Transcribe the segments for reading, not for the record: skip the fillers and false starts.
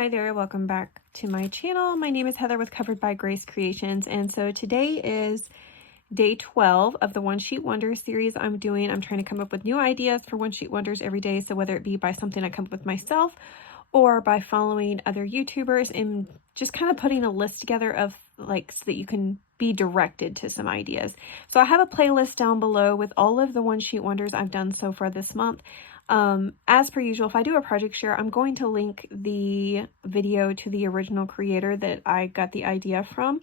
Hi there, welcome back to my channel. My name is Heather with Covered by Grace Creations, and so today is day 12 of the One Sheet Wonder series I'm doing. I'm trying to come up with new ideas for One Sheet Wonders every day, so whether it be by something I come up with myself or by following other YouTubers and just kind of putting a list together of like so that you can be directed to some ideas. So I have a playlist down below with all of the One Sheet Wonders I've done so far this month. As per usual, if I do a project share, I'm going to link the video to the original creator that I got the idea from.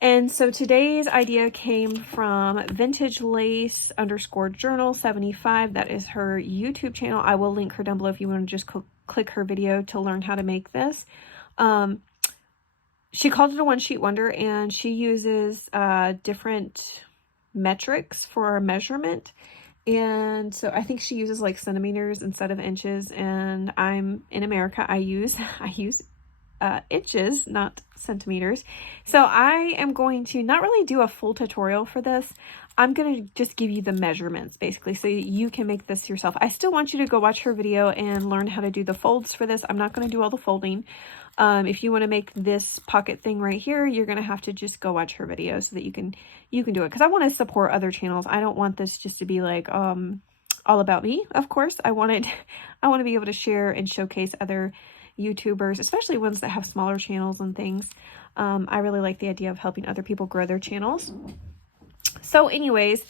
And so today's idea came from Vintage Lace _ Journal 75. That is her YouTube channel. I will link her down below if you want to just click her video to learn how to make this. She called it a One Sheet Wonder, and she uses different metrics for measurement. And so I think she uses like centimeters instead of inches, and I'm in America. I use inches, not centimeters. So I am going to not really do a full tutorial for this. I'm going to just give you the measurements basically so you can make this yourself. I still want you to go watch her video and learn how to do the folds for this. I'm not going to do all the folding. If you want to make this pocket thing right here, you're going to have to just go watch her video so that you can do it. Because I want to support other channels. I don't want this just to be like all about me. Of course, I want to be able to share and showcase other YouTubers, especially ones that have smaller channels and things. I really like the idea of helping other people grow their channels. So anyways,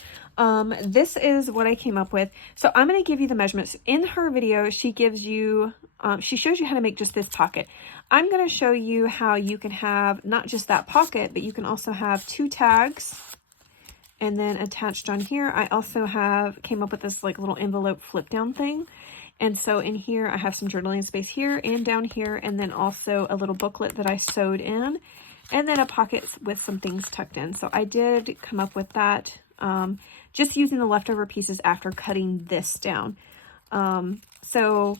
this is what I came up with. So I'm going to give you the measurements. In her video, she gives you, she shows you how to make just this pocket. I'm going to show you how you can have not just that pocket, but you can also have 2 tags. And then attached on here, I also came up with this like little envelope flip down thing. And so in here, I have some journaling space here and down here, and then also a little booklet that I sewed in, and then a pocket with some things tucked in. So I did come up with that just using the leftover pieces after cutting this down. So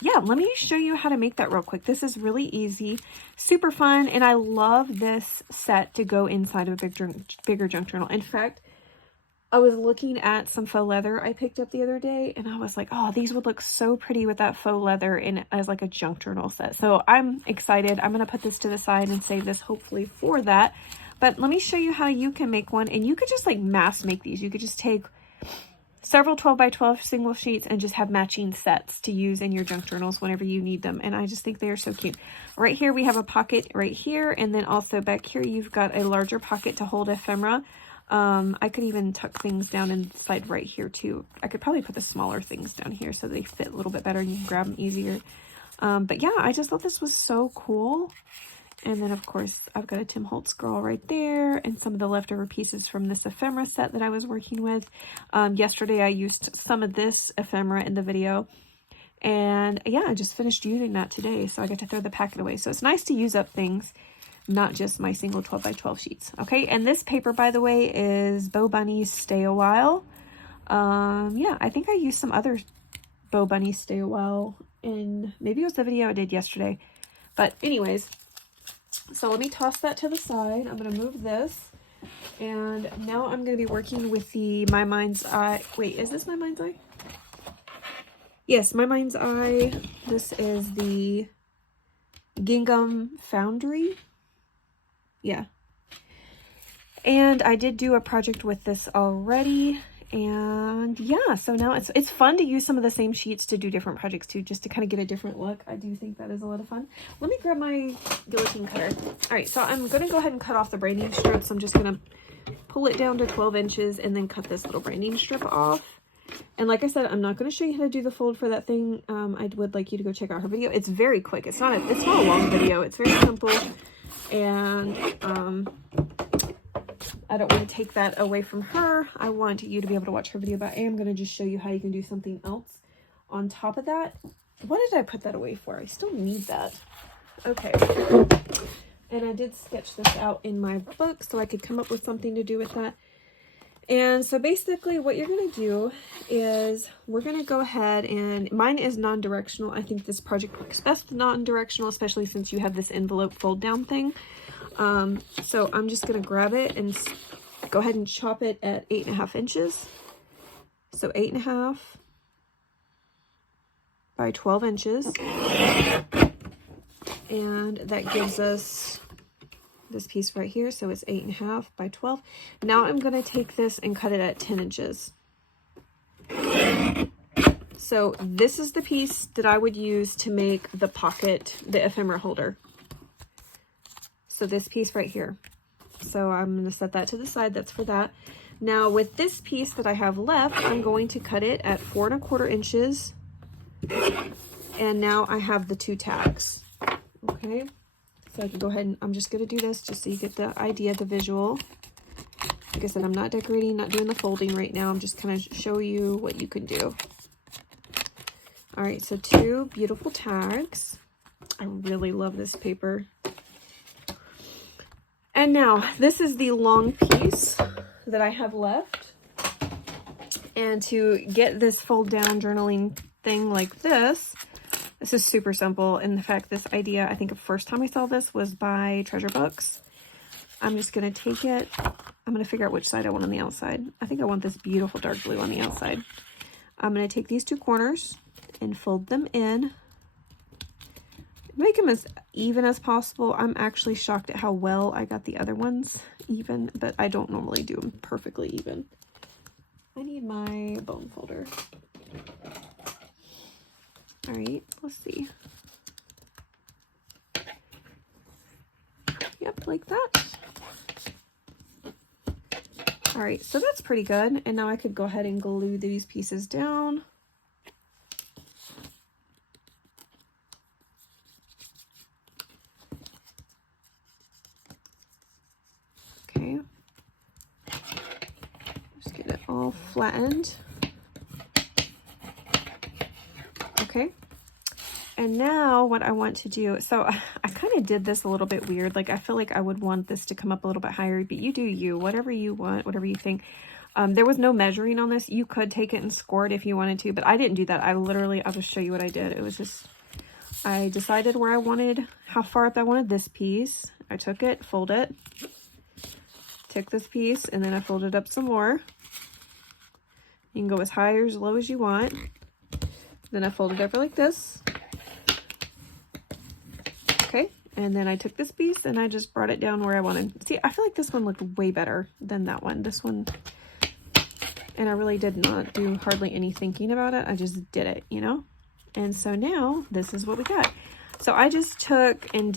yeah, let me show you how to make that real quick. This is really easy, super fun, and I love this set to go inside of a bigger junk journal. In fact, I was looking at some faux leather I picked up the other day, and I was like, oh, these would look so pretty with that faux leather in as like a junk journal set. So I'm excited. I'm going to put this to the side and save this hopefully for that. But let me show you how you can make one, and you could just like mass make these. You could just take several 12 by 12 single sheets and just have matching sets to use in your junk journals whenever you need them. And I just think they are so cute. Right here, we have a pocket right here. And then also back here, you've got a larger pocket to hold ephemera. I could even tuck things down inside right here too. I could probably put the smaller things down here so they fit a little bit better and you can grab them easier. But yeah, I just thought this was so cool. And then of course I've got a Tim Holtz girl right there and some of the leftover pieces from this ephemera set that I was working with. Yesterday I used some of this ephemera in the video. And yeah, I just finished using that today. So I got to throw the packet away. So it's nice to use up things, not just my single 12 by 12 sheets. Okay, and this paper, by the way, is Bo Bunny's Stay a While. Yeah, I think I used some other Bo Bunny Stay a While in, maybe it was the video I did yesterday. But anyways, so let me toss that to the side. I'm going to move this. And now I'm going to be working with the My Mind's Eye. Wait, is this My Mind's Eye? Yes, My Mind's Eye. This is the Gingham Foundry. Yeah. And I did do a project with this already. And yeah, so now it's fun to use some of the same sheets to do different projects too, just to kind of get a different look. I do think that is a lot of fun. Let me grab my guillotine cutter. All right, so I'm going to go ahead and cut off the branding strips. I'm just going to pull it down to 12 inches and then cut this little branding strip off. And like I said, I'm not going to show you how to do the fold for that thing. I would like you to go check out her video. It's very quick. It's not a long video. It's very simple. And I don't want to take that away from her. I want you to be able to watch her video, but I am going to just show you how you can do something else on top of that. What did I put that away for? I still need that. Okay. And I did sketch this out in my book so I could come up with something to do with that. And so basically what you're going to do is we're going to go ahead and mine is non-directional. I think this project works best non-directional, especially since you have this envelope fold down thing. So I'm just going to grab it and go ahead and chop it at 8.5 inches. So 8.5 by 12 inches. And that gives us this piece right here. So it's 8.5 by 12. Now I'm going to take this and cut it at 10 inches. So this is the piece that I would use to make the pocket, the ephemera holder. So this piece right here. So I'm going to set that to the side. That's for that. Now with this piece that I have left, I'm going to cut it at 4¼ inches. And now I have the 2 tags. Okay. So I can go ahead and I'm just going to do this just so you get the idea, the visual. Like I said, I'm not decorating, not doing the folding right now. I'm just kind of show you what you can do. All right, so 2 beautiful tags. I really love this paper. And now this is the long piece that I have left. And to get this fold down journaling thing like this is super simple. In fact, this idea, I think the first time I saw this was by Treasure Books. I'm just going to take it. I'm going to figure out which side I want on the outside. I think I want this beautiful dark blue on the outside. I'm going to take these 2 corners and fold them in. Make them as even as possible. I'm actually shocked at how well I got the other ones even, but I don't normally do them perfectly even. I need my bone folder. All right, let's see. Yep, like that. All right, so that's pretty good. And now I could go ahead and glue these pieces down. Okay. Just get it all flattened. Okay. And now what I want to do, so I kind of did this a little bit weird. Like I feel like I would want this to come up a little bit higher, but you do you, whatever you want, whatever you think. There was no measuring on this. You could take it and score it if you wanted to, but I didn't do that. I'll just show you what I did. It was just, I decided where I wanted, how far up I wanted this piece. I took it, fold it, took this piece, and then I folded up some more. You can go as high or as low as you want. Then I folded over like this. Okay, and then I took this piece and I just brought it down where I wanted. See, I feel like this one looked way better than that one. This one, and I really did not do hardly any thinking about it. I just did it, you know? And so now this is what we got. So I just took and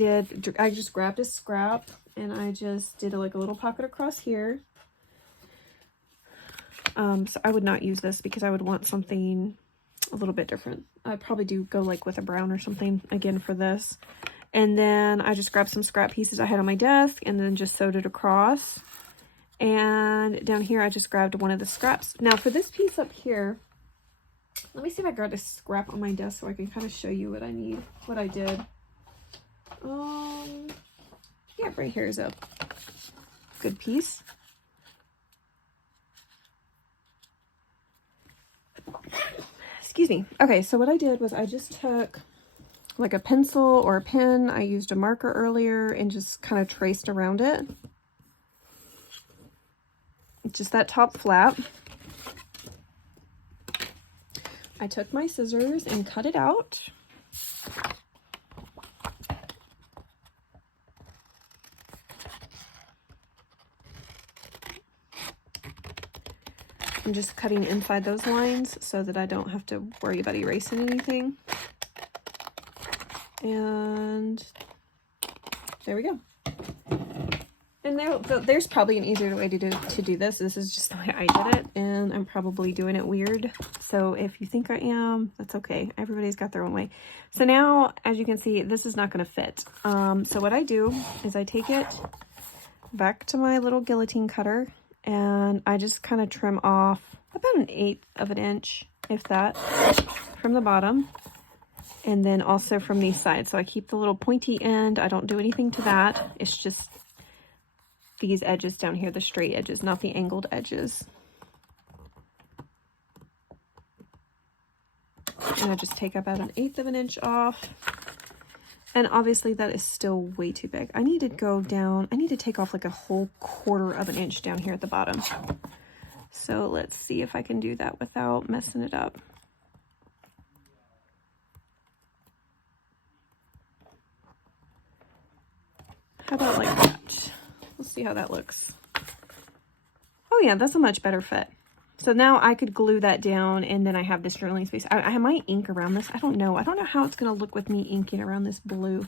I just grabbed a scrap and I just did like a little pocket across here. So I would not use this because I would want something a little bit different. I'd probably go like with a brown or something again for this. And then I just grabbed some scrap pieces I had on my desk and then just sewed it across. And down here, I just grabbed one of the scraps. Now for this piece up here, let me see if I grabbed a scrap on my desk so I can kind of show you what I need, what I did. Yeah, right here is a good piece. Excuse me. Okay, so what I did was I just took like a pencil or a pen. I used a marker earlier and just kind of traced around it. Just that top flap. I took my scissors and cut it out. I'm just cutting inside those lines so that I don't have to worry about erasing anything. And there we go. And there's probably an easier way to do this. This is just the way I did it, and I'm probably doing it weird. So if you think I am, that's okay. Everybody's got their own way. So now, as you can see, this is not going to fit. So what I do is I take it back to my little guillotine cutter, and I just kind of trim off about 1/8 of an inch, if that, from the bottom. And then also from these sides. So I keep the little pointy end. I don't do anything to that. It's just these edges down here, the straight edges, not the angled edges. And I just take about 1/8 of an inch off. And obviously that is still way too big. I need to go down, I need to take off like a whole 1/4 of an inch down here at the bottom. So let's see if I can do that without messing it up. How about like that? Let's see how that looks. Oh yeah, that's a much better fit. So now I could glue that down, and then I have this journaling space. I might ink around this. I don't know. I don't know how it's going to look with me inking around this blue.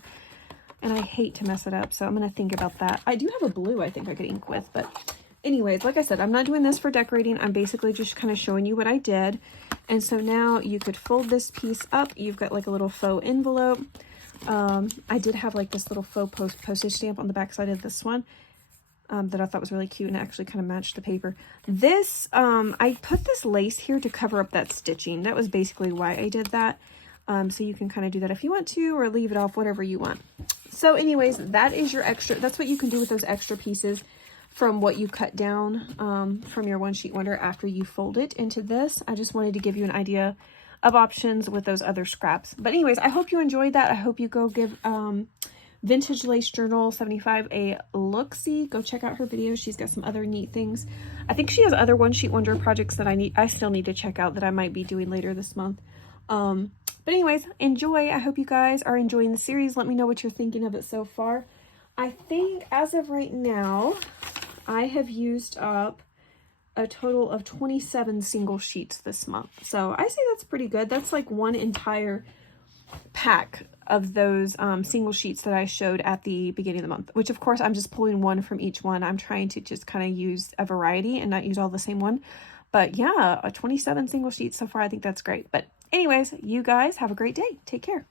And I hate to mess it up, so I'm going to think about that. I do have a blue I think I could ink with, but anyways, like I said, I'm not doing this for decorating. I'm basically just kind of showing you what I did. And so now you could fold this piece up. You've got like a little faux envelope. I did have like this little faux postage stamp on the back side of this one. That I thought was really cute and actually kind of matched the paper. This, I put this lace here to cover up that stitching. That was basically why I did that. So you can kind of do that if you want to, or leave it off, whatever you want. So anyways, that is your extra, that's what you can do with those extra pieces from what you cut down from your One Sheet Wonder after you fold it into this. I just wanted to give you an idea of options with those other scraps. But anyways, I hope you enjoyed that. I hope you go give Vintage Lace Journal 75 a look-see. Go check out her videos. She's got some other neat things. I think she has other One Sheet Wonder projects that I still need to check out that I might be doing later this month. But anyways, enjoy. I hope you guys are enjoying the series. Let me know what you're thinking of it so far. I think as of right now, I have used up a total of 27 single sheets this month. So I say that's pretty good. That's like one entire pack of those single sheets that I showed at the beginning of the month, which of course I'm just pulling one from each one. I'm trying to just kind of use a variety and not use all the same one. But yeah, 27 single sheets so far. I think that's great. But anyways, you guys have a great day. Take care.